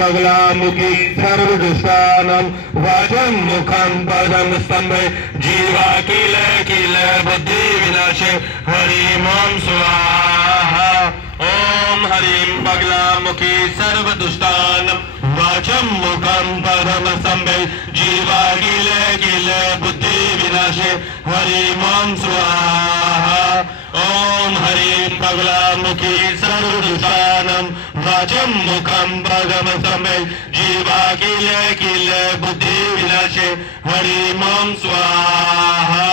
बगलामुखी सर्वदुष्टानं वाचं मुखं पदं स्तंभे जीवा किल किल बुद्धि विनाशे हरिं ओम स्वाहा। ओम हरिं बगलामुखी सर्वदुष्टानं वाचं मुखं पदं स्तंभे जीवा किल किल बुद्धि विनाशे हरिं ओम स्वाहा। ओम हरिं बगलामुखी सर्वदुष्टानं वाचं मुखं पदं स्तंभे जीवा किल किल बुद्धि विनाशे हरिं ओम स्वाहा।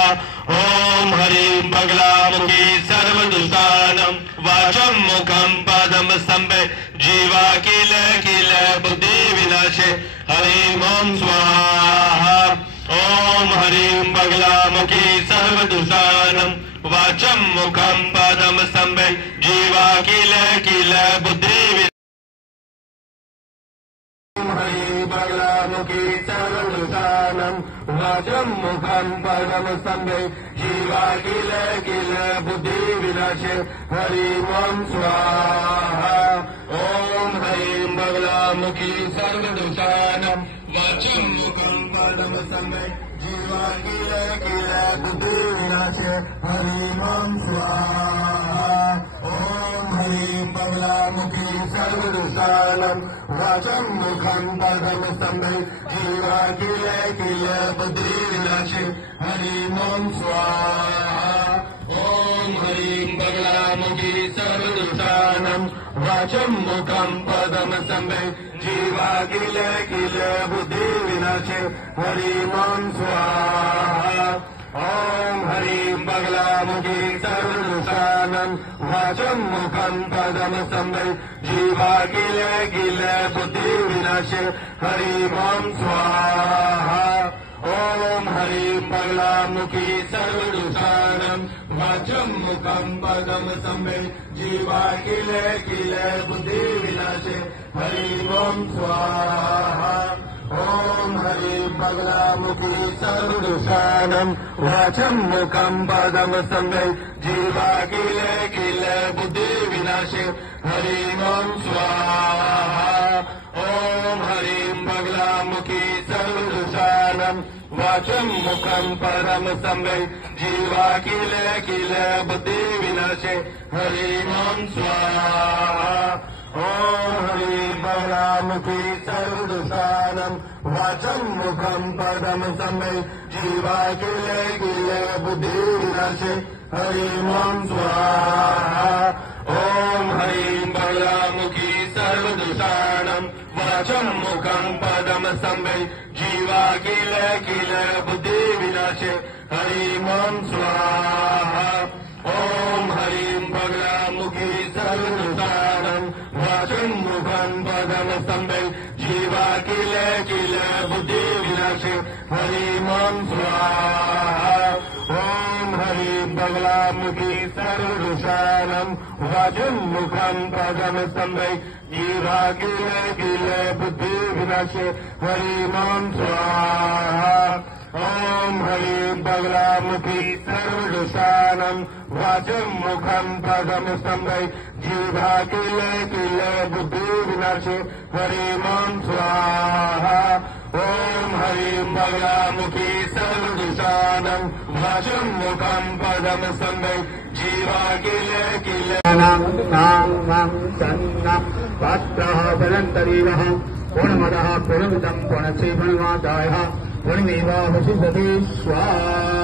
ओम हरिं बगलामुखी सर्वदुष्टानं वाचं मुखं पदं स्तंभे जीवा किल किल बुद्धि विनाशे हरिं ओम स्वाहा। ओम हरिं बगलामुखी सर्वदुष्टानं वाचं मुखं पदं स्तंभे जीवा किल किल बुद्धि हरिं बगलामुखी सर्वदुष्टानं वाचं मुखं पदं स्तंभे जीवा किल किल बुद्धि विनाशे हरिं ओम स्वाहा। ओम हरिं बगलामुखी सर्वदुष्टानं वाचं मुखं पदं स्तंभे जीवा किल किल बुद्धि विनाशे हरिं ओम स्वाहा। ओम हरिं बगलामुखी सर्वदुष्टानं वाचं मुखं पदं स्तंभे जीवा किल किल बुद्धि विनाशे हरिं ओम स्वाहा। ओम हरिं बगलामुखी सर्वदुष्टानं वाचं मुखं पदं स्तंभे जीवा किल किल बुद्धि विनाशे हरिं ओम स्वाहा। ओम हरिं बगलामुखी सर्वदुष्टानं वाचं मुखं पदं स्तंभे जीवा किल किल बुद्धि विनाशे हरिं ओम स्वाहा। ओम हरिं बगलामुखी सर्वदुष्टानं वाचं मुखं पदं स्तंभे जीवा किल किल बुद्धि विनाशे हरिं ओम स्वाहा। ओम हरिं बगलामुखी सर्वदुष्टानं वाचं मुखं पदं स्तंभे जीवा किल किल बुद्धि विनाशे हरिं ओम स्वाहा। ओम हरिं बगलामुखी सर्वदुष्टानं वाचं मुखं पदं स्तंभे जीवा किल किल बुद्धि विनाशे हरिं ओम स्वाहा। ओम हरिं बगलामुखी सर्वदुष्टानं वाचं मुखं पदं स्तंभे जीवा किल किल बुद्धि विनाशे हरिं ओम स्वाहा। ओम हरिं बगलामुखी सर्वदुष्टानं वाचं मुखं पदं स्तंभे जीवा किल किल बुद्धि विनाशे हरिं ओम स्वाहा। ओम हरिं बगलामुखी सर्वदुष्टानं वाचं मुखं पदं स्तंभे जीवा किल किल बुद्धि विनाशे हरिं ओम स्वाहा। ओम हरिं बगलामुखी सर्वदुष्टानं वाचं मुखं पदं स्तंभे जीवा किल किल बुद्धि विनाशे हरिं ओम स्वाहा। ओम हरिं बगलामुखी सर्वदुष्टानं वाचं मुखं पदं स्तंभे जीवा किल किल बुद्धि विनाशे हरिं ओम स्वाहा। ओम हरिं बगलामुखी सर्वदुष्टानं वाचं मुखं पदं स्तंभे जीवा किल किल वात्रः बलन्तरीरः पूर्णमदः पूर्णमिदं पूर्णस्य पूर्णमादाय पूर्णमेवावशिष्यते स्वाहा।